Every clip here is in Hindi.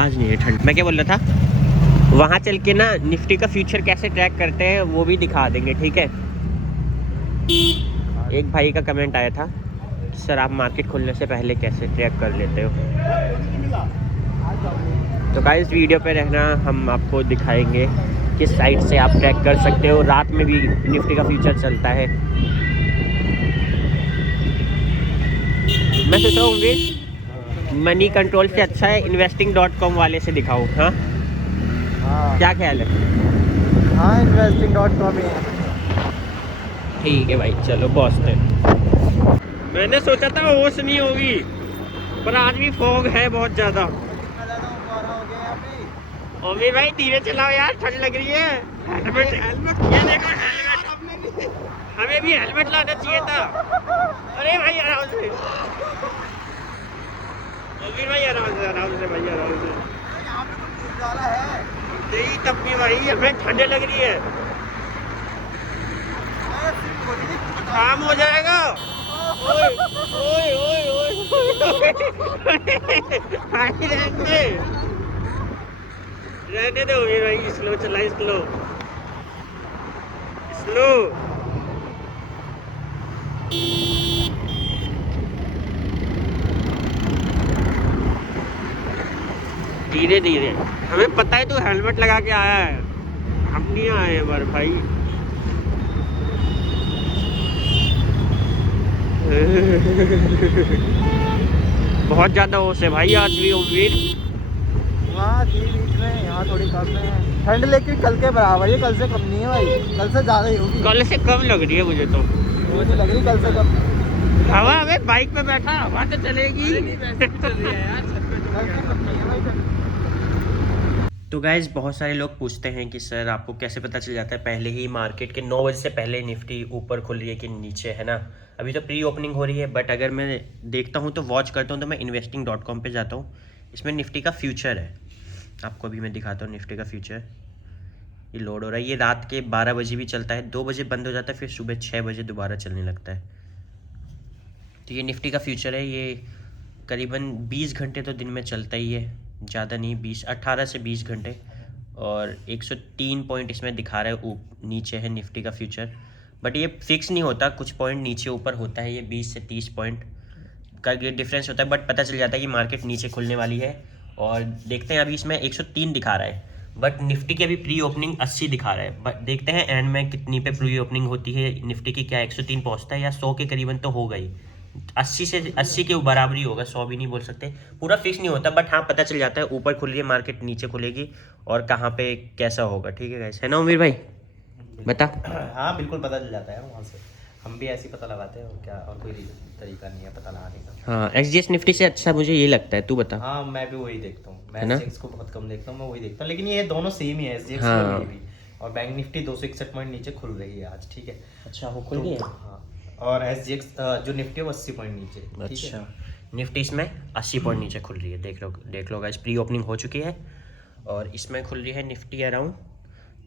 जहाज नहीं है, ठंड। मैं क्या बोल रहा था, वहाँ चल के ना निफ्टी का फ्यूचर कैसे ट्रैक करते हैं वो भी दिखा देंगे, ठीक है। एक भाई का कमेंट आया था, सर आप मार्केट खुलने से पहले कैसे ट्रैक कर लेते हो। तो गाइस वीडियो पे रहना, हम आपको दिखाएंगे किस साइड से आप ट्रैक कर सकते हो। रात में भी निफ्टी का फ्यूचर चलता है। मैं सोच रहा हूँ मनी कंट्रोल से अच्छा है investing.com वाले से दिखाओ। हाँ क्या ख्याल है? हाँ investing.com ही है। ठीक है भाई, चलो पहुँचते हैं। मैंने सोचा था होश नहीं होगी, पर आज भी फॉग है बहुत ज़्यादा। ओमी भाई धीरे चलाओ यार, ठंड लग रही है। हेलमेट ये देखो, हेलमेट हमें भी हेलमेट लाना चाहिए था। अरे भाई आराम से, ओमी भाई आराम से भाई, आराम से। यही तब भी भाई हमें ठंड लग रही है। काम हो जाएगा। ओए ओए ओए ओए भाई रहने दो भाई, स्लो चलाए, स्लो स्लो। धीरे धीरे, हमें पता है तू हेलमेट लगा के आया है, हम नहीं आए हैं पर भाई। बहुत ज्यादा होश है भाई आज भी उम्मीद। वहाँ थी बीच में, यहाँ थोड़ी कम है ठंड, लेकिन कल के बराबर है, कल से कम नहीं है भाई, कल से ज़्यादा ही होगी। कल से कम लग रही है मुझे तो, मुझे लग रही कल से कम। हवा हमें बाइक पे बैठा, हवा तो चलेगी। तो गाइज बहुत सारे लोग पूछते हैं कि सर आपको कैसे पता चल जाता है पहले ही मार्केट के 9 बजे से पहले निफ्टी ऊपर खुल रही है कि नीचे, है ना। अभी तो प्री ओपनिंग हो रही है, बट अगर मैं देखता हूँ तो वॉच करता हूँ तो मैं investing.com पे जाता हूँ। इसमें निफ्टी का फ्यूचर है, आपको अभी मैं दिखाता हूँ निफ्टी का फ्यूचर। ये लोड हो रहा है, ये रात के 12 बजे भी चलता है, 2 बजे बंद हो जाता है, फिर सुबह 6 बजे दोबारा चलने लगता है। तो ये निफ्टी का फ्यूचर है, ये करीबन 20 घंटे तो दिन में चलता ही है, ज़्यादा नहीं, 18 से 20 घंटे। और 103 पॉइंट इसमें दिखा रहा है नीचे है निफ्टी का फ्यूचर, बट ये फिक्स नहीं होता, कुछ पॉइंट नीचे ऊपर होता है, ये 20 से 30 पॉइंट का ये डिफरेंस होता है, बट पता चल जाता है कि मार्केट नीचे खुलने वाली है। और देखते हैं, अभी इसमें 103 दिखा रहा है, बट निफ्टी की अभी प्री ओपनिंग 80 दिखा रहा है। बट देखते हैं एंड में कितनी पे प्री ओपनिंग होती है निफ्टी की, क्या 103 पहुंचता है या 100 के करीबन तो होगा ही। 80 के बराबर ही होगा, 100 भी नहीं बोल सकते, पूरा फिक्स नहीं होता, बट हाँ पता चल जाता है ऊपर खुल रही है मार्केट, नीचे खुलेगी और कहाँ पे कैसा होगा। ठीक है गाइस, है ना उमीर भाई? बता। हाँ बिल्कुल पता चल जाता है वहाँ से, हम भी ऐसे ही पता लगाते हैं, और क्या, और कोई तरीका नहीं है पता लगाने का। हाँ एक्सजीएस निफ्टी से अच्छा मुझे ये लगता है, तू बता। हाँ मैं भी वही देखता हूँ, मैं है ना? एसजीएक्स को बहुत कम देखता हूँ, मैं वही देखता हूँ, लेकिन ये दोनों सेम ही है, एसजीएक्स हाँ। भी। और बैंक निफ्टी 261 पॉइंट नीचे खुल रही है आज, ठीक है। अच्छा वो खुल गई है। हाँ, और एसजीएक्स जो निफ्टी है वो 80 पॉइंट नीचे, ठीक है। अच्छा, निफ्टी इसमें 80 पॉइंट नीचे खुल रही है, देख लो गाइस, प्री ओपनिंग हो चुकी है और इसमें खुल रही है निफ्टी अराउंड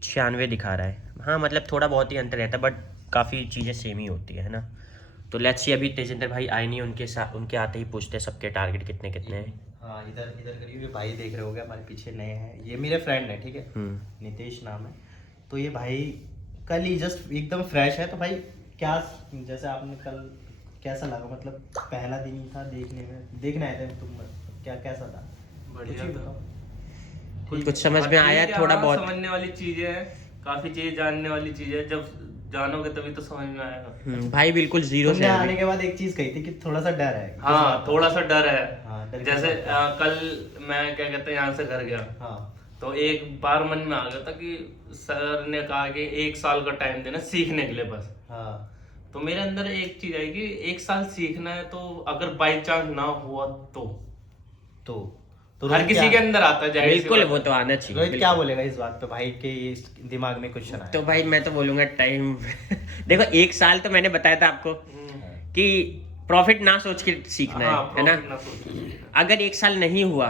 96 दिखा रहा है। हाँ मतलब थोड़ा बहुत ही अंतर रहता है, बट काफ़ी चीज़ें सेम ही होती है ना। तो लेट्स सी, अभी तेजिंदर भाई आए नहीं, उनके साथ उनके आते ही पूछते हैं सबके टारगेट कितने कितने हैं। हाँ इधर इधर करिए, ये भाई देख रहे होगे हमारे पीछे नए हैं, ये मेरे फ्रेंड है, ठीक है, नितेश नाम है। तो ये भाई कल ही जस्ट एकदम फ्रेश है, तो भाई क्या, जैसे आपने कल कैसा लगा, मतलब पहला दिन ही था देखने आए थे तुम, क्या कैसा था? बढ़िया था, कुछ समझ में आया थोड़ा बहुत? समझने वाली चीजें हैं, काफी चीजें जानने वाली चीजें, जब जानोगे तभी तो समझ में आएगा। भाई बिल्कुल जीरो से आने के बाद एक चीज कही थी कि थोड़ा सा डर है। हाँ थोड़ा सा डर है। हाँ, डर जैसे कल मैं क्या कहते हैं यहाँ से घर गया, हाँ तो एक बार मन में आ गया था कि सर ने कहा कि 1 साल का टाइम देना सीखने के लिए बस। हाँ, तो मेरे अंदर एक चीज आई कि 1 साल सीखना है, तो अगर बाई चांस ना हुआ तो हर किसी के अंदर आता है, बिल्कुल वो तो आना चाहिए। रोहित क्या बोलेगा इस बात पे, भाई के इस दिमाग में क्वेश्चन आया? तो भाई मैं तो बोलूंगा टाइम देखो 1 साल तो मैंने बताया था आपको कि प्रॉफिट ना सोच के सीखना है ना। अगर 1 साल नहीं हुआ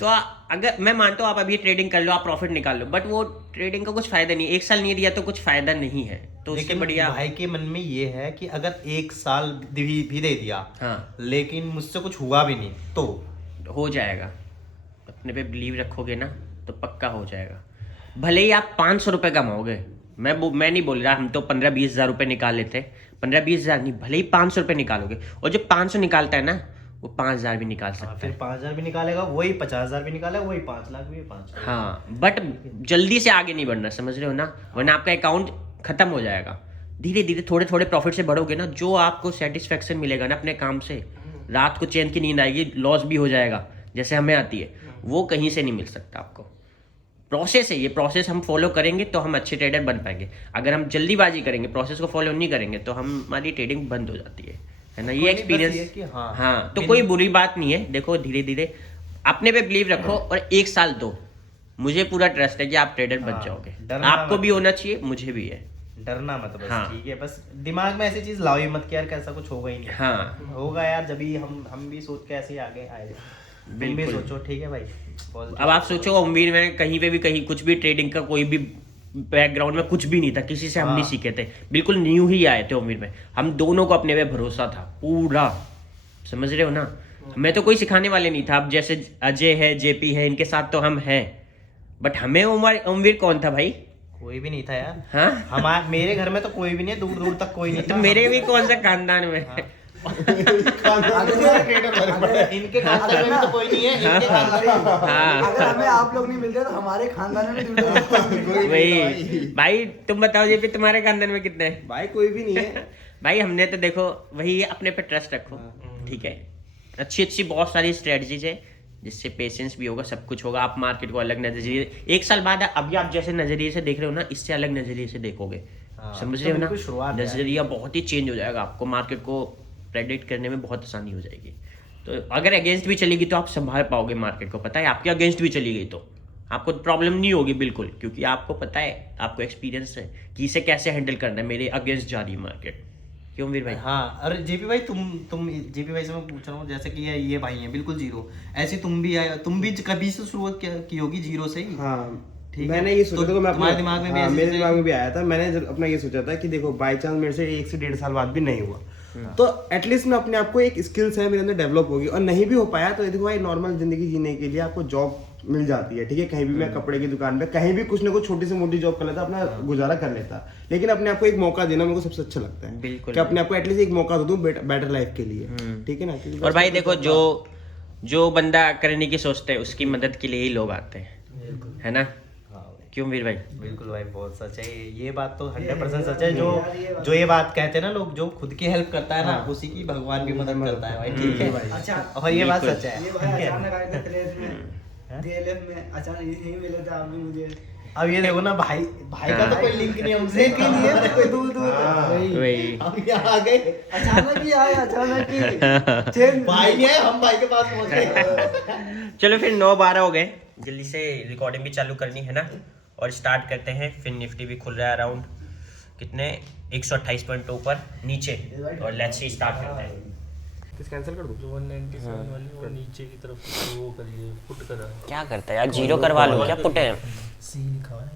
तो अगर मैं मानता हूँ आप अभी ट्रेडिंग कर लो, आप प्रॉफिट निकाल लो, बट वो ट्रेडिंग का कुछ फायदा नहीं, 1 साल नहीं दिया तो कुछ फायदा नहीं है। तो उससे बढ़िया भाई के मन में ये है कि अगर 1 साल भी दे दिया, हाँ लेकिन मुझसे कुछ हुआ भी नहीं तो हो जाएगा, अपने पे बिलीव रखोगे ना तो पक्का हो जाएगा। भले ही आप 500 रुपये कमाओगे, मैं नहीं बोल रहा हम तो 15-20 हज़ार रुपये निकाल लेते हैं, 15-20 हज़ार नहीं, भले ही 500 रुपये निकालोगे, और जो 500 निकालता है ना वो 5,000 भी निकाल सकता फिर है। 5,000 भी निकालेगा, वही 50,000 भी निकालेगा, वही 5 लाख भी 5 लाख। हाँ, बट जल्दी से आगे नहीं बढ़ना, समझ रहे हो ना, वरना आपका अकाउंट खत्म हो जाएगा। धीरे धीरे थोड़े थोड़े प्रॉफिट से बढ़ोगे ना, जो आपको सेटिस्फेक्शन मिलेगा ना अपने काम से, रात को चैन की नींद आएगी, लॉस भी हो जाएगा जैसे हमें आती है, वो कहीं से नहीं मिल सकता आपको। प्रोसेस है ये, प्रोसेस हम फॉलो करेंगे तो हम अच्छे ट्रेडर बन पाएंगे। अगर हम जल्दीबाजी करेंगे, प्रोसेस को फॉलो नहीं करेंगे तो हमारी ट्रेडिंग बंद हो जाती है ना। ये एक्सपीरियंस, हाँ, तो कोई बुरी बात नहीं है। देखो धीरे धीरे अपने पे बिलीव रखो और 1 साल दो, मुझे पूरा ट्रस्ट है कि आप ट्रेडर बन जाओगे। आपको भी होना चाहिए, मुझे भी है। डरना मत बस, हाँ। ठीक है, बस दिमाग में ऐसी चीज लाओ ही मत कि यार कैसा कुछ होगा ही नहीं। हाँ, होगा यार, जब भी हम भी सोच के ऐसे ही आगे आए। तुम भी बिल्कुल। सोचो, ठीक है भाई। अब आप सोचो उम्मीद में कहीं पे भी कहीं कुछ भी ट्रेडिंग का कोई भी बैकग्राउंड में कुछ भी नहीं था, किसी से हम नहीं सीखे थे, बिल्कुल न्यू ही आए थे उम्मीद में। हम दोनों को अपने पे भरोसा था पूरा, समझ रहे हो ना। हमें तो कोई सिखाने वाले नहीं था। अब जैसे अजय है, जेपी है, इनके साथ तो हम हैं, बट हमें उम्मीद कौन था भाई? कोई भी नहीं था यार। हाँ, मेरे घर में तो कोई भी नहीं है, दूर दूर तक कोई नहीं तो था। मेरे भी कौन सा खानदान में इनके खानदान में भी तो कोई नहीं है, इनके खानदान में। हाँ, अगर हमें आप लोग नहीं मिलते तो हमारे खानदान में भी वही भाई। तुम बताओ जेपी, तुम्हारे खानदान में कितने हैं? भाई कोई भी नहीं है। भाई हमने तो देखो वही, अपने पे ट्रस्ट रखो, ठीक है। अच्छी अच्छी बहुत सारी स्ट्रेटजीज है जिससे पेशेंस भी होगा, सब कुछ होगा। आप मार्केट को अलग नजरिए, 1 साल बाद अभी आप जैसे नजरिए से देख रहे हो ना, इससे अलग नजरिए से देखोगे, समझ रहे हो बिल्कुल शुरुआत ना। है। नजरिया बहुत ही चेंज हो जाएगा, आपको मार्केट को प्रेडिक्ट करने में बहुत आसानी हो जाएगी। तो अगर अगेंस्ट भी चलेगी तो आप संभाल पाओगे मार्केट को, पता है। आपके अगेंस्ट भी चली गई तो आपको प्रॉब्लम नहीं होगी बिल्कुल, क्योंकि आपको पता है, आपको एक्सपीरियंस है कि इसे कैसे हैंडल करना है। मेरे अगेंस्ट जा रही है मार्केट, क्यों वीर भाई? हाँ, अरे जेपी भाई, तुम जेपी भाई से मैं पूछ रहा हूँ, जैसे कि ये भाई हैं बिल्कुल जीरो, ऐसे तुम भी आए, तुम भी कभी से शुरुआत की होगी जीरो से ही। हाँ, ठीक है। मैंने ये सोचा तो था, मैं तुम्हारे दिमाग में भी हाँ, ऐसी मेरे चीजें- दिमाग में भी आया था। मैंने अपना ये सोचा था कि देखो बाई चांस मेरे से 1 से 1.5 साल बाद भी नहीं हुआ, तो एटलीस्ट मैं अपने आप को एक स्किल्स है मेरे अंदर डेवलप होगी। और नहीं भी हो पाया तो देखो भाई, नॉर्मल जिंदगी जीने के लिए आपको जॉब मिल जाती है, ठीक है। कहीं भी मैं कपड़े की दुकान पे कहीं भी कुछ ना कुछ छोटी से मोटी जॉब कर लेता, अपना गुजारा कर लेता। लेकिन अपने आप को एक मौका देना मेरे को सबसे अच्छा लगता है, बिल्कुल। कि अपने आप को एटलीस्ट एक मौका दे दूं बेटर लाइफ के लिए, ठीक है ना। क्योंकि और भाई देखो, जो बंदा करने की सोचते हैं उसकी मदद के लिए ही लोग आते हैं, है ना। क्यों वीर भाई? बिल्कुल भाई, बहुत सच है ये बात तो 100% सच है। जो ये बात कहते हैं ना लोग, जो खुद की हेल्प करता है ना, उसी की भगवान भी मदद करता है भाई, ठीक है। अच्छा, और ये बात सच है, ये ठीक भाई है। अचानक आए थे ट्रेड में, डीएलएफ में अचानक यही मिले थे आपने मुझे। अब ये देखो ना, भाई का तो कोई लिंक नहीं हमसे, भी नहीं है कोई दूर दूर। वही हम यहाँ आ गए, अचानक ही आए, अचानक ही भाई है, हम भाई के पास पहुंच गए। चलो फिर 9-12 हो गए, जल्दी से रिकॉर्डिंग भी चालू करनी है ना, और स्टार्ट करते हैं। फिर निफ्टी भी खुल रहा है अराउंड कितने 128 पॉइंट ऊपर नीचे, और लेट्स सी स्टार्ट करते हैं। कैंसिल कर दूं? 197 वाली वो नीचे की तरफ वो करिए, पुट करा है। क्या करता है यार, जीरो करवा लो क्या पुट है? सी लिखा हुआ है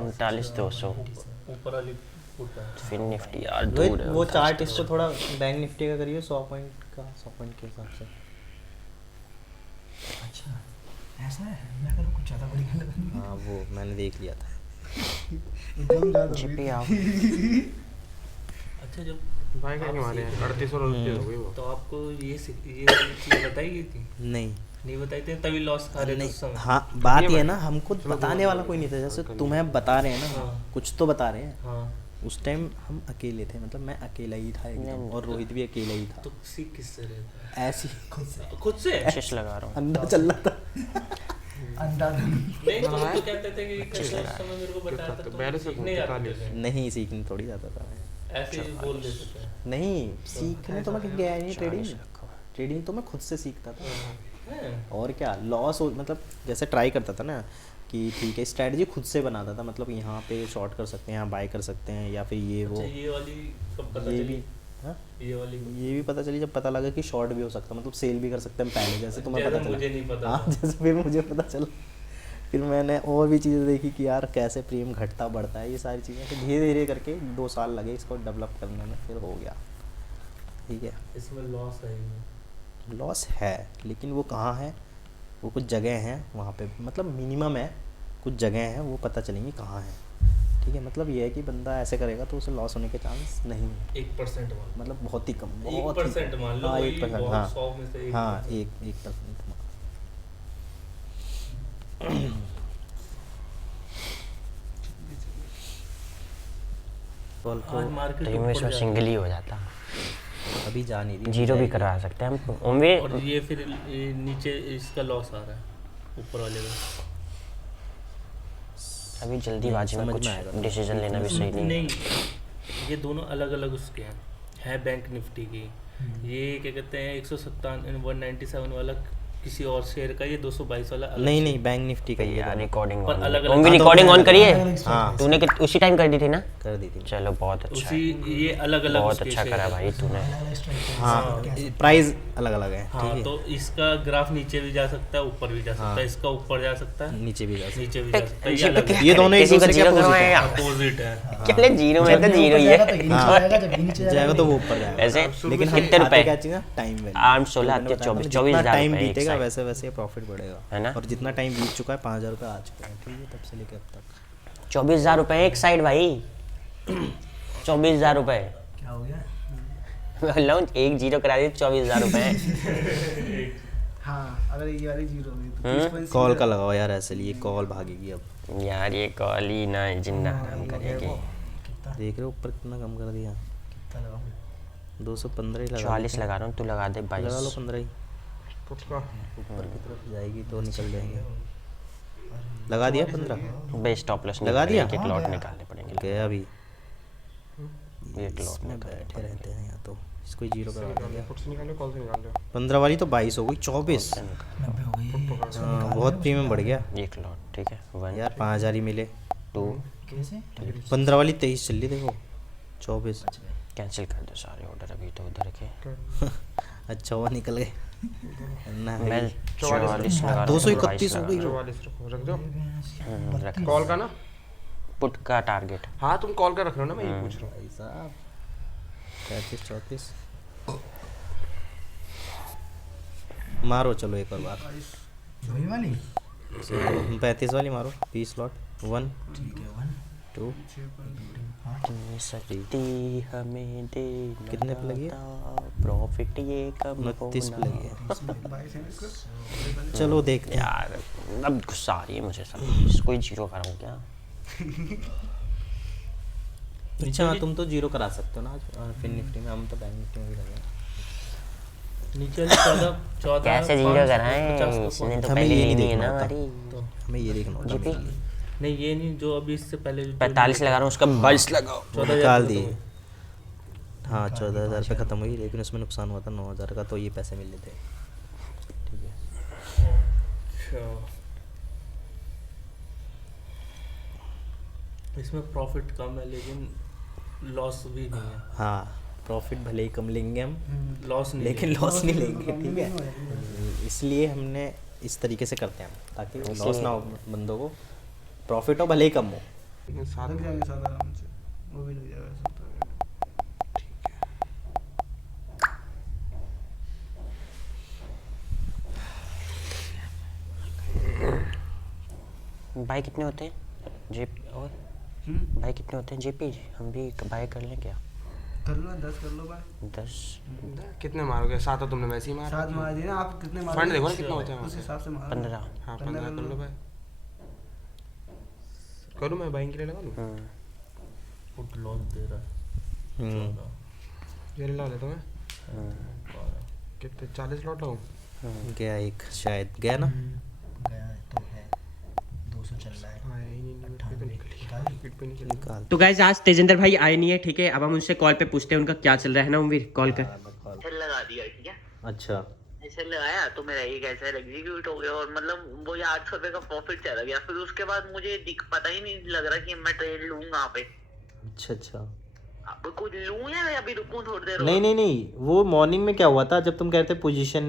39,200 ऊपर वाली पुट है। फिर निफ्टी यार दूर है। वो चार्ट इसको थोड़ा बैंक निफ्टी का करिए, 100 पॉइंट का, 100 पॉइंट के हिसाब से। अच्छा ऐसा है, मैं कल कुछ ज्यादा बड़ी गलत हाँ, वो मैंने देख लिया था। एकदम ज्यादा जीपी आओ। अच्छा, जब भाई क्या मारे 3800 रुपये हो गए वो। तो आपको ये चीज बताई गई थी? नहीं बताई थी, तभी लॉस खा रहे थे उस समय। हाँ, बात ये है ना, हमको बताने वाला कोई नहीं था। जैसे तुम्हें बता रहे हैं ना, हाँ। कुछ तो बता रहे हैं। हाँ, उस टाइम हम अकेले थे, मतलब मैं अकेला ही था एकदम, और रोहित भी अकेला ही था। तो सीख किससे रहे थे? ऐसी खुद से? शीश लगा रहा हूँ। अंदर चल रहा था। अंदाजा नहीं, तो वो तो कहते थे कि कैसे उस समय मेरे को बताया था, तो सीखने जाते थे। नहीं, सीखने थोड़ी जाता था मैं। ऐसे ही बोल देते थे। नहीं, सीखने तो मैं कहीं गया नहीं। ट्रेडिंग तो मैं खुद से सीखता था। हैं? और क्या, लॉस हो मतलब जैसे ट्राई करता था ना कि ठीक है, स्ट्रैटेजी खुद से बनाता था। मतलब यहाँ पे शॉर्ट कर सकते हैं, यहाँ बाय कर सकते हैं, या फिर ये वो। अच्छा, ये वाली कब पता ये चली? भी, हाँ, ये वाली ये भी पता चली जब पता लगा कि शॉर्ट भी हो सकता है, मतलब सेल भी कर सकते हैं पहले, जैसे तुम्हें जैसे पता चला। मुझे नहीं पता हाँ, था। जैसे फिर मुझे पता चला। फिर मैंने और भी चीज़ें देखी कि यार कैसे प्रीमियम घटता बढ़ता है, ये सारी चीज़ें। फिर धीरे धीरे करके 2 साल लगे इसको डेवलप करने में, फिर हो गया। ठीक है, इसमें लॉस है ही नहीं। लॉस है, लेकिन वो कहाँ है वो कुछ जगह हैं वहाँ पे, मतलब मिनिमम है, कुछ जगह हैं वो पता चलेंगी कहाँ है, ठीक है। मतलब ये है कि बंदा ऐसे करेगा तो उसे लॉस होने के चांस नहीं है, 1% मान मतलब बहुत ही कम, 1% मान लो, हाँ वही 1%, बहुत, हाँ 100 में से 1%। हाँ 1%। कॉल को आज मार्केट तो ये ऊपर इसमें जा सिंगल ही हो जाता, अभी जा नहीं रही, जीरो भी करवा सकते हैं हम ओमवीर। और ये फिर ये नीचे इसका लॉस आ रहा है ऊपर वाले में। अभी जल्दीबाजी में समझ कुछ में आएगा। डिसीजन लेना भी सही नहीं है। नहीं, ये दोनों अलग अलग उसके हैं, है बैंक निफ्टी की। ये क्या कहते हैं 197 वाला किसी और शेयर का, ये 222 वाला अलग नहीं शेयर। नहीं बैंक निफ्टी का ये यार रिकॉर्डिंग पर अलग-अलग- ओमवीर रिकॉर्डिंग ऑन करिए। हाँ तूने उसी टाइम कर दी थी ना? कर दी थी। चलो बहुत अच्छा उसी है, ये अलग अलग बहुत अच्छा करा भाई तूने। हाँ प्राइस अलग अलग है, हाँ, ठीक है, तो इसका ग्राफ नीचे भी जा सकता है, ऊपर भी जा सकता हाँ। है, इसका ऊपर जा सकता है, नीचे भी जा सकते नीचे भी जा सकता है। ये अलग क्या ये दोनों एक किसी को दूसरे के जीरो opposite करवाएगा? अपोजिट है। क्या बोले जीरो में तो जीरो ही है। जाएगा तो वो ऊपर जाएगा, वैसे लेकिन हम कितने आते रुपए? क्या चाहिए टाइम वैल्यू। आर्म 16 आते 24 जितना टाइम 24,000 बीतेगा रुपए वैसे वैसे प्रॉफिट बढ़ेगा, है ना? और जितना टाइम बीत चुका है 5,000 रुपये आ चुका है, ठीक है, तब से लेकर अब तक 24,000 रुपए एक साइड भाई, 24,000 रुपए। क्या हो गया? बोल एक जीरो करा दी 24,000 रुपए। हाँ, अगर ये वाली जीरो होगी तो हम्म? कॉल का लगाओ यार, ऐसे लिए कॉल भागेगी अब। यार ये कॉल ही ना जिंदा आराम करेगी। देख रहे हो ऊपर कितना कम कर दिया, 215 ही लगा 44 लगा रहा हूँ, तू लगा दे लगा लो 22। 15 ही, पुटका ऊपर की तरफ जाएगी तो निकल जाएंगे। लगा दिया 15, बे स्टॉप लॉस लगा दिया? एक लॉट निकालने पड़ेंगे, गया अभी, एक लॉट इसमें बैठे रहते हैं या तो इसको जीरो करा देंगे। पुट से निकाल लो, कॉल से निकाल लो। 15 वाली तो 22 हो गई, 24। हाँ बहुत प्रीमियम बढ़ गया एक लॉट, ठीक है 1 यार, 5,000 ही मिले। 2 कैसे? 15 वाली 23 चल रही, देखो 24। कैंसिल कर दो सारे ऑर्डर अभी तो उधर के। अच्छा हुआ निकल गए ना, मैं 44 लगा रहा हूँ, 231 हो 22 गई। लगा 44 रखो, रख दो। रहा हूँ। रख कॉल का ना? पुट का टारगेट हाँ तुम कॉल का रख रहे हो ना, मैं ये पूछ रहा हूँ। भाई साहब 33 34 मारो, चलो एक और बार वही वाली? 35 वाली मारो, 20 लॉट, 1 ठीक है, 1 2 कितनी सकती हमें दे कितने पे लगी है? प्रॉफिट ये कब 29 पे होना? लगी है। चलो देखते हैं। यार अब गुस्सा आ रही है मुझे सब, कोई जीरो कराऊं क्या? अच्छा हाँ, तुम तो जीरो करा सकते हो ना आज फिर निफ्टी में, हम तो बैंक निफ्टी में भी लगे। नीचे 14 कैसे जीरो कराएं? इसने तो हमें पहले ये नहीं लेनी है देखना ना होता। हमारी। हमें ये देखना होता जीपी है। नहीं, ये नहीं, जो अभी इससे पहले 45 लगा रहा हूँ, उसका 22 लगाओ। 14,000 निकाल दिए। हाँ 14,000 रुपये खत्म हुई, लेकिन उसमें नुकसान हुआ था 9,000 का, तो ये पैसे मिले थे, ठीक है। अच्छा, इसमें प्रॉफिट कम है लेकिन लॉस भी नहीं है। हाँ प्रॉफिट भले ही कम लेंगे हम, लॉस नहीं लेकिन लॉस नहीं लेंगे, ठीक है। इसलिए हमने इस तरीके से करते हैं हम, ताकि लॉस ना हो बंदों को, प्रॉफिट हो भले ही कम हो। लग जाएंगे साथ आराम से, वो भी लग जाएगा सब। भाई कितने होते हैं जेपी? और भाई कितने होते हैं जेपी? हम भी बाय कर लें क्या? कर लो 10 कर लो भाई। 10 कितने मारोगे? 7 तो तुमने वैसे ही मारा। 7 मार दिए ना, आप कितने मार? फंड देखो ना कितना होता है वहाँ उस पे। हिसाब से मारो। 15। हाँ 15 कर लो भाई। करूँ मैं बाइंग के लिए लगा लूँ? पुट लॉस दे रहा है। ये लगा लेता हूँ मैं। कितने 40 लॉट हो? गया एक शायद, गया ना? गया तो है 200 चल रहा है। हाँ यही नहीं निकल पे निकल। निकाल। तो गाइस आज तेजिंदर भाई आए नहीं है, ठीक है। अब हम उनसे कॉल पे पूछते हैं उनका क्या चल रहा है ना। उमवीर कॉल कर। लगा दिया, ठीक है। अच्छा ऐसे लगाया तो मेरा एक ऐसा एग्जीक्यूट हो गया, और मतलब वो 800 रुपए का प्रॉफिट चला गया। फिर उसके बाद मुझे पता ही नहीं लग रहा कि मैं ट्रेड लूँ कहाँ पे। अच्छा अब कुछ लूँ या मैं अभी रुकूं थोड़ी देर? नहीं नहीं नहीं, वो मॉर्निंग में क्या हुआ था जब तुम कह रहे थे पोजीशन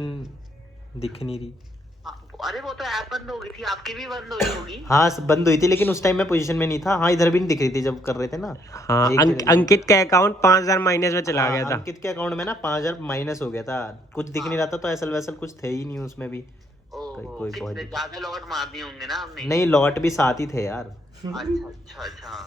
दिख नहीं रही? अरे वो तो ऐप बंद हो गई थी, आपकी भी बंद हो गई होगी। हाँ बंद हुई थी, लेकिन उस टाइम मैं पोजीशन में नहीं था। हाँ इधर भी नहीं दिख रही थी जब कर रहे थे ना। हाँ अंकित का अकाउंट 5,000 माइनस में चला गया था। अंकित के अकाउंट में ना 5,000 माइनस हो गया था, कुछ दिख नहीं रहा था, तो ऐसा वैसा कुछ थे ही नहीं उसमें भी। ओ कोई बहुत ज्यादा लॉट मार दिए होंगे ना आपने? नहीं, लॉट भी साथ ही थे यार। अच्छा।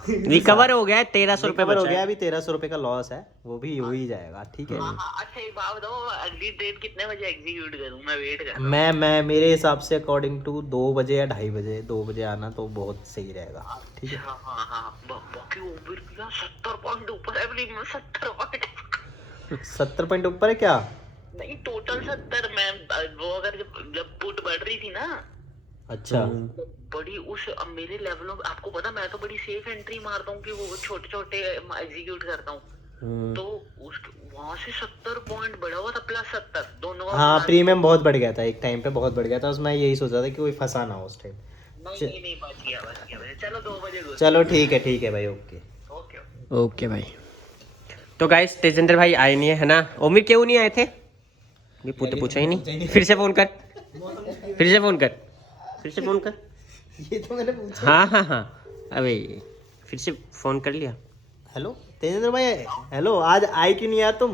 रिकवर हो गया है 1300 रुपये हो बचा गया, है। अभी 1300 रुपये का लॉस है, वो भी हो ही जाएगा, ठीक है। अच्छा एक बात बताओ, अगली ट्रेन कितने बजे एग्जीक्यूट करूँ? मैं वेट कर। मैं मेरे हिसाब से अकॉर्डिंग टू 2 बजे या 2:30 बजे, 2 बजे आना तो बहुत सही रहेगा, ठीक है। हाँ बाकी ऊपर 70 पॉइंट ऊपर है, 70 पॉइंट 70 पॉइंट ऊपर है क्या? नहीं टोटल 70। मैं वो अगर जब पुट बढ़ रही थी ना, अच्छा, बड़ी उस अब मेरे लेवलों, आपको पता मैं तो बड़ी सेफ एंट्री मारता हूँ कि वो छोटे छोटे एग्जीक्यूट करता हूँ, तो उस वहां से 70 पॉइंट बढ़ा हुआ था, +70 दोनों का। हाँ प्रीमियम बहुत बढ़ गया था, एक टाइम पे बहुत बढ़ गया था, उसमें यही सोचा था कि कोई फंसा ना हो उस टाइम। नहीं बच गया। चलो 2 बजे घुस। चलो ठीक है भाई, ओके। ओके भाई। तो गाइस तेजेंद्र भाई आए नहीं है ना? ओमिर क्यों नहीं आए थे? ये पूछा ही नहीं। फिर से फोन कर। ये तो मैंने पूछा। हाँ अबे फिर से फोन कर लिया। हेलो तेजेंद्र भाई, हेलो, आज आए क्यों नहीं यार तुम?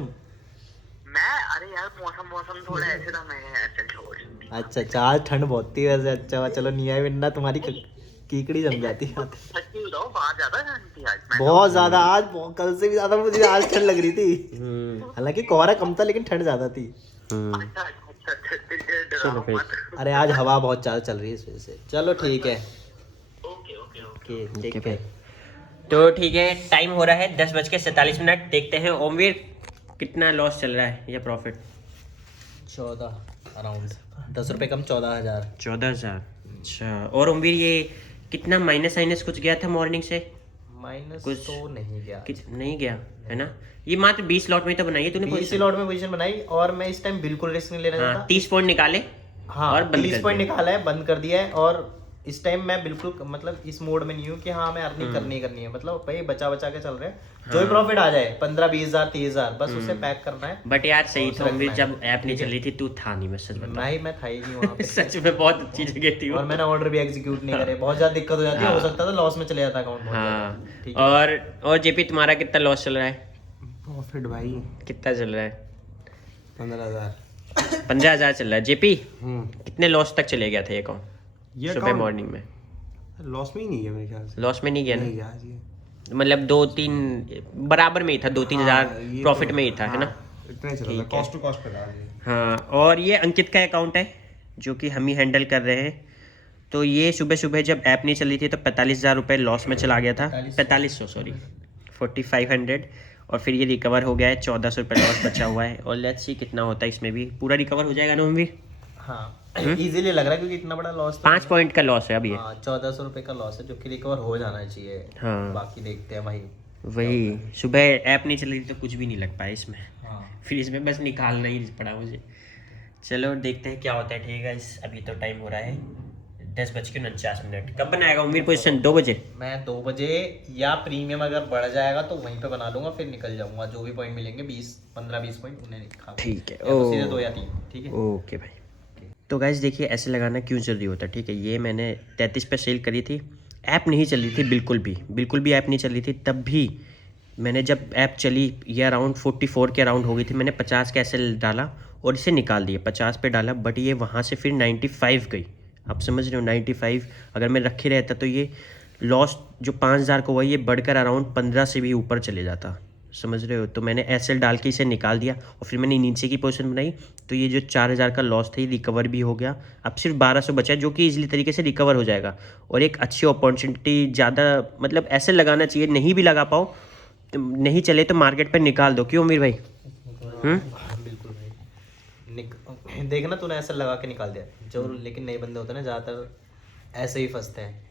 मैं अरे यार मौसम थोड़ा ऐसे था, मैं चल छोड़। अच्छा, आज ठंड बहुत थी वैसे। अच्छा चलो, नहीं आए, वरना तुम्हारी कीकड़ी जम जाती है। सच्ची बताओ, बाहर ज्यादा ठंड थी आज। बहुत ज्यादा, आज कल से भी ज्यादा मुझे आज ठंड लग रही थी। हालांकि कोहरा कम था, लेकिन ठंड ज्यादा थी। अच्छा चलो फिर। अरे आज हवा बहुत ज्यादा चल रही है इस वजह से। चलो ठीक है, ओके। ठीक है। तो ठीक है, टाइम हो रहा है 10:47। देखते हैं ओमवीर कितना लॉस चल रहा है या प्रॉफिट। 14 अराउंड 10 रुपए कम, 14,000। 14,000। अच्छा, और ओमवीर ये कितना माइनस कुछ गया था मॉर्निंग से? माइनस कुछ तो नहीं गया, नहीं गया है ना? ये मात्र 20 लॉट में तो बनाई है तूने 20 लॉट में पोजीशन बनाई, और मैं इस टाइम बिल्कुल रिस्क नहीं लेना चाहता। 30 पॉइंट निकाले। हाँ, और बंद 30 कर पॉइंट दिया। निकाला है, बंद कर दिया है। और इस टाइम मैं बिल्कुल मतलब इस मोड में नहीं हूँ कि हाँ मैं अर्निंग करनी है। मतलब भाई बचा के चल रहे हैं, जो भी प्रॉफिट आ जाए 15, 20,000, 30,000, बस उसे पैक करना है। बट यार सही और था ओमवीर, रखना है। जब ऐप नहीं चल रही थी तू था नहीं, मैं सच बता। मैं था ही नहीं वहाँ पे। सच में बहुत अच्छी जगह थी वो। और मैंने ऑर्डर भी एग्जीक्यूट नहीं करे, बहुत ज्यादा दिक्कत हो जाती है, हो सकता था लॉस में चले जाता अकाउंट। हाँ, ठीक है। और जेपी तुम्हारा कितना लॉस चल रहा है? प्रॉफिट भाई कितना चल रहा है? 15,000। 15,000 चल रहा है। जेपी कितने लॉस तक चले गया था ये अकाउंट ये सुबह account मॉर्निंग में? लॉस में ही नहीं है मेरे ख्याल से। लॉस में नहीं गया नहीं ना? गया आज ये। मतलब 2-3 बराबर में ही था, 2-3 हज़ार ये प्रॉफिट तो- में ही था, है ना? हाँ, इतना ही चला था, ठीक है। कॉस्ट टू कॉस्ट पे था ये। हाँ, और ये अंकित का अकाउंट है जो कि हम ही हैंडल कर रहे हैं। तो ये सुबह जब ऐप नहीं चली थी तो 45,000 रुपये लॉस में चला गया था। 4500 सॉरी 4500। और फिर ये रिकवर हो गया है, 1400 रुपये लॉस बचा हुआ है। और लेट्स सी कितना होता है इसमें भी। पूरा रिकवर हो जाएगा ना ओमवीर? हाँ, इजीली लग रहा है क्योंकि इतना बड़ा लॉस 5 पॉइंट का लॉस है अब ये। 1400 रुपए का लॉस है, जो कि रिकवर हो जाना चाहिए। हाँ। बाकी देखते हैं भाई। वही, सुबह ऐप नहीं चल रही थी तो कुछ भी नहीं लग पाया इसमें। हाँ, फिर इसमें बस निकालना ही पड़ा मुझे। चलो देखते हैं क्या होता है। ठीक है, अभी तो टाइम हो रहा है 10:49। कब बनाएगा उम्मीर पोजीशन? 2 बजे। मैं 2 बजे, या प्रीमियम अगर बढ़ जाएगा तो वहीं पे बना लूंगा, फिर निकल जाऊंगा। जो भी पॉइंट मिलेंगे 15-20 पॉइंट उन्हें निकाल। ठीक है, या तो सीधे 2 या 3। ठीक है, ओके भाई। तो गाइस देखिए, ऐसे लगाना क्यों जरूरी होता है, ठीक है? ये मैंने 33 पे सेल करी थी, ऐप नहीं चल रही थी, बिल्कुल भी ऐप नहीं चल रही थी। तब भी मैंने, जब ऐप चली, ये अराउंड 44 के अराउंड हो गई थी, मैंने 50 का एसएल डाला और इसे निकाल दिया। 50 पे डाला, बट ये वहाँ से फिर 95 गई। आप समझ रहे हो? 95 अगर मैं रखे रहता तो ये लॉस जो 5,000 को हुआ, ये बढ़कर अराउंड 15 से भी ऊपर चले जाता। समझ रहे हो? तो मैंने एसएल डाल के इसे निकाल दिया और फिर मैंने नीचे की पोजीशन बनाई। तो ये जो 4,000 का लॉस था ये रिकवर भी हो गया। अब सिर्फ 1,200 बचा है, जो कि इजीली तरीके से रिकवर हो जाएगा। और एक अच्छी अपॉर्चुनिटी, ज़्यादा मतलब ऐसे लगाना चाहिए। नहीं भी लगा पाओ तो नहीं चले तो मार्केट पर निकाल दो। क्यों अमीर भाई? बिल्कुल भाई। देखना तूने ऐसा लगा के निकाल दिया जो, लेकिन नए बंदे होते हैं ना, ज़्यादातर ऐसे ही फंसते हैं।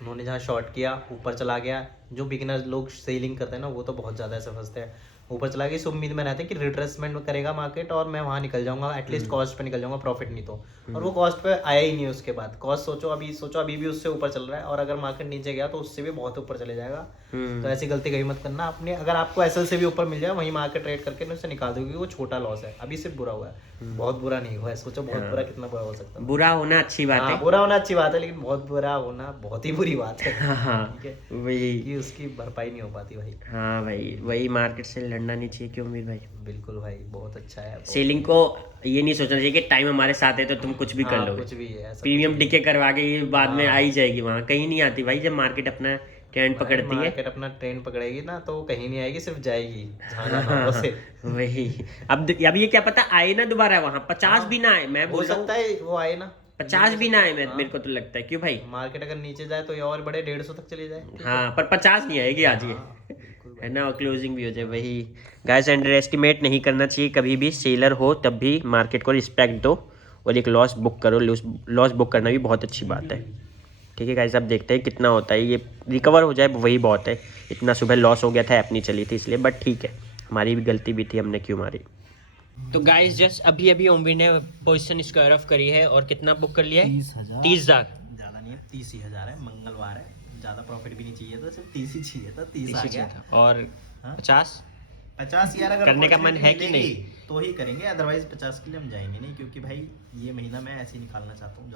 उन्होंने जहाँ शॉर्ट किया ऊपर चला गया। जो बिगिनर लोग सेलिंग करते हैं ना, वो तो बहुत ज़्यादा ऐसे फंसते हैं। ऊपर चला गया, इस उम्मीद में रहते हैं कि रिट्रेसमेंट करेगा मार्केट और मैं वहाँ निकल जाऊंगा, एटलीस्ट कॉस्ट पे निकल जाऊंगा, प्रॉफिट नहीं तो। और वो कॉस्ट पे आया ही नहीं। उसके बाद कॉस्ट सोचो अभी भी उससे ऊपर चल रहा है, और अगर मार्केट नीचे गया तो उससे भी बहुत ऊपर चले जाएगा। तो ऐसी गलती कभी मत करना अपने। अगर आपको एसएल से भी ऊपर मिल जाए, वहीं मार्केट ट्रेड करके उससे निकाल दो, क्योंकि वो छोटा लॉस है, अभी सिर्फ बुरा हुआ है। बहुत बुरा नहीं हुआ है, सोचो बहुत बुरा कितना बुरा हो सकता है। बुरा होना अच्छी बात हाँ, है। बुरा होना अच्छी बात है, लेकिन बहुत बुरा होना बहुत ही बुरी बात है। हाँ ठीक है, वही। कि उसकी भरपाई नहीं हो पाती भाई। हाँ भाई वही, मार्केट से लड़ना नहीं चाहिए क्यों उम्मीद भाई। बिल्कुल भाई, बहुत अच्छा है। सेलिंग को ये नहीं सोचना चाहिए कि टाइम हमारे साथ है तो तुम कुछ भी कर हाँ, लोगे। कुछ भी है ऐसा प्रीमियम कुछ भी टिके करवा के ये बाद में हाँ। आई जाएगी, वहाँ कहीं नहीं आती भाई। जब मार्केट अपना ट्रेंड भाई, पकड़ती है मार्केट अपना ट्रेंड पकड़ेगी ना तो वो कहीं नहीं आएगी, सिर्फ जाएगी जहाँ जाना होगा उसे। वही। अब ये क्या पता आए ना दोबारा वहाँ, 50 भी ना आए। मैं हो बोल रहा हूँ सकता है वो आए ना, 50 भी ना आए। हाँ। मेरे को तो लगता है, क्यों भाई। मार्केट अगर नीचे जाए तो ये और बड़े 150 तक चली जाए। हाँ पर 50 नहीं आएगी आज ये, हाँ, बिल्कुल है ना, और क्लोजिंग भी हो जाए। वही गाइस, अंडर एस्टिमेट नहीं करना चाहिए कभी भी। सेलर हो तब भी मार्केट को रिस्पेक्ट दो और एक लॉस बुक करो। लॉस बुक करना भी बहुत अच्छी बात है। ठीक है गाइस, अब देखते हैं कितना होता है। ये रिकवर हो जाए वही बहुत है। इतना सुबह लॉस हो गया था, ऐप नहीं चली थी इसलिए, बट ठीक है, हमारी भी गलती भी थी, हमने क्यों मारी। तो गाइस जस्ट अभी अभी ओमवीर ने पोजीशन स्क्वायर ऑफ करी है और कितना बुक कर लिया है? 30,000। 30,000। ज्यादा नहीं है, 30,000 है। मंगलवार है, ज्यादा प्रॉफिट भी नहीं चाहिए था, सिर्फ 30 ही चाहिए था। 30 आ गया। और हाँ? 50 यार अगर करने का मन है कि मिलेगी तो ही करेंगे, अदरवाइज 50 के लिए हम जाएंगे नहीं, क्योंकि भाई ये महीना मैं ऐसे ही निकालना चाहता हूँ।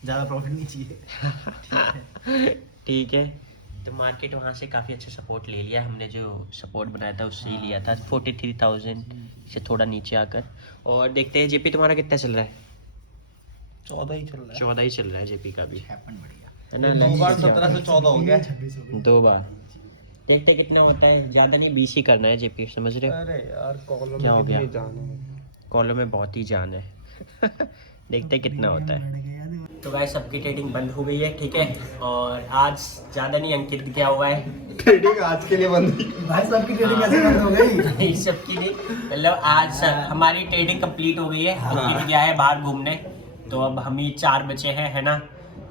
ज्यादा प्रॉफिट नहीं चाहिए। ठीक है, तो मार्केट वहाँ से काफ़ी अच्छा सपोर्ट ले लिया हमने। जो सपोर्ट बनाया था उससे ही लिया था, 43,000 से थोड़ा नीचे आकर। और देखते हैं जेपी तुम्हारा कितना चल रहा है? 14 ही चल रहा 14 ही चल रहा है जेपी का भी, बढ़िया है ना। 2 बार 17 से 14 हो गया। 2 बार। देखते हैं कितना होता है, ज़्यादा नहीं 20 ही करना है जेपी, समझ रहे हो। अरे यार कॉलम क्या हो में गया? कितनी जान है। कॉलम में बहुत ही जान है। देखते हैं कितना होता है। तो गाइस सबकी ट्रेडिंग बंद हो गई है, ठीक है। और आज ज़्यादा नहीं, अंकित गया हुआ है ट्रेडिंग आज के लिए बंद। भाई सबकी ट्रेडिंग ऐसे बंद हो गई। नहीं सबकी नहीं, मतलब आज हमारी ट्रेडिंग कंप्लीट हो गई है। अंकित गया है बाहर घूमने, तो अब हम ही 4 बचे हैं, है ना।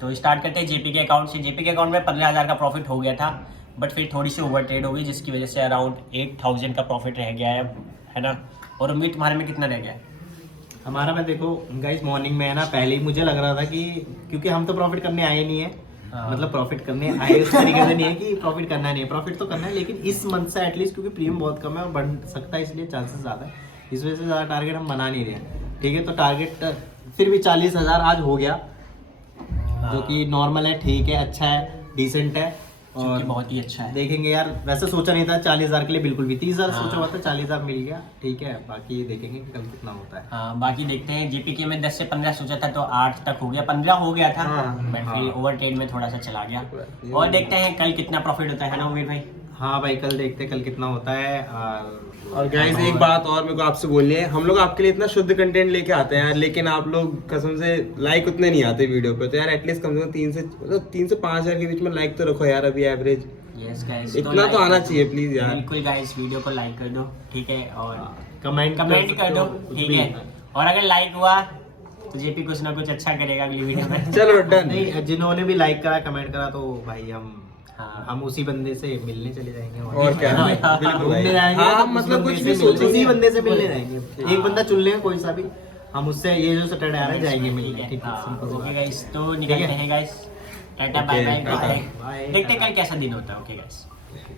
तो स्टार्ट करते हैं जेपी के अकाउंट से। जेपी के अकाउंट में 15,000 का प्रॉफिट हो गया था, बट फिर थोड़ी सी ओवर ट्रेड हो गई, जिसकी वजह से अराउंड 8,000 का प्रॉफिट रह गया है ना। और उम्मीद तुम्हारे में कितना रह गया है? हमारा में देखो गाइस, मॉर्निंग में है ना, पहले ही मुझे लग रहा था कि क्योंकि हम तो प्रॉफिट करने आए नहीं है। हाँ। मतलब प्रॉफिट करने आए उस तरीके से नहीं है कि प्रॉफिट करना नहीं है, प्रॉफिट तो करना है, लेकिन इस मंथ से एटलीस्ट, क्योंकि प्रीमियम बहुत कम है और बढ़ सकता है, इसलिए चांसेस ज़्यादा है। इस वजह से ज़्यादा टारगेट हम बना नहीं रहे हैं। ठीक है, तो टारगेट फिर भी 40,000 आज हो गया, जो कि नॉर्मल है, ठीक है, अच्छा है, डिसेंट है। और बहुत ही अच्छा है। देखेंगे यार, वैसे सोचा नहीं था 40,000 के लिए, बिल्कुल भी 30,000 हाँ। सोचा हुआ था, 40,000 मिल गया, ठीक है। बाकी देखेंगे कि कल कितना होता है। हाँ बाकी देखते हैं। जेपीके में 10 से 15 सोचा था, तो 8 तक हो गया, 15 हो गया था, बट फिर ओवर ट्रेड में थोड़ा सा चला गया। और देखते हैं कल कितना प्रॉफिट होता है ना उम्मीद भाई। हाँ भाई, कल देखते हैं कल कितना होता है। और गाइस एक बात और मेरे को आपसे बोलनी है, हम लोग आपके लिए इतना शुद्ध कंटेंट लेके आते हैं यार, लेकिन आप लोग कसम से लाइक उतने नहीं आते वीडियो पे। तो यार एटलीस्ट कम से कम 3 से 5,000 के बीच में लाइक तो रखो यार, अभी एवरेज यस गाइस, इतना तो आना चाहिए प्लीज यार। बिल्कुल गाइस, वीडियो को लाइक कर दो, ठीक है, और कमेंट कमेंट कर दो, ठीक है। और अगर लाइक हुआ तो जेपी कुछ ना कुछ अच्छा करेगा अगली वीडियो में। चलो डन। नहीं, जिन्होंने भी लाइक करा, कमेंट करा, तो भाई हाँ। हम उसी बंदे से मिलने चले जाएंगे। और क्या, हाँ, बिल्कुल घूमने भाई। जाएंगे, हाँ, तो उस मतलब बंदे कुछ से भी सोचेंगे। उसी बंदे से मिलने जाएंगे। एक बंदा चुन लेंगे कोई सा भी, हम उससे ये जो सैटरडे आ रहा है जाएंगे मिलने, ठीक है। सिंपल सी ओके बात। गाइस, तो निकलते हैं guys, tata bye bye. Bye. देखते हैं कल कैसा दिन होता है। Okay guys.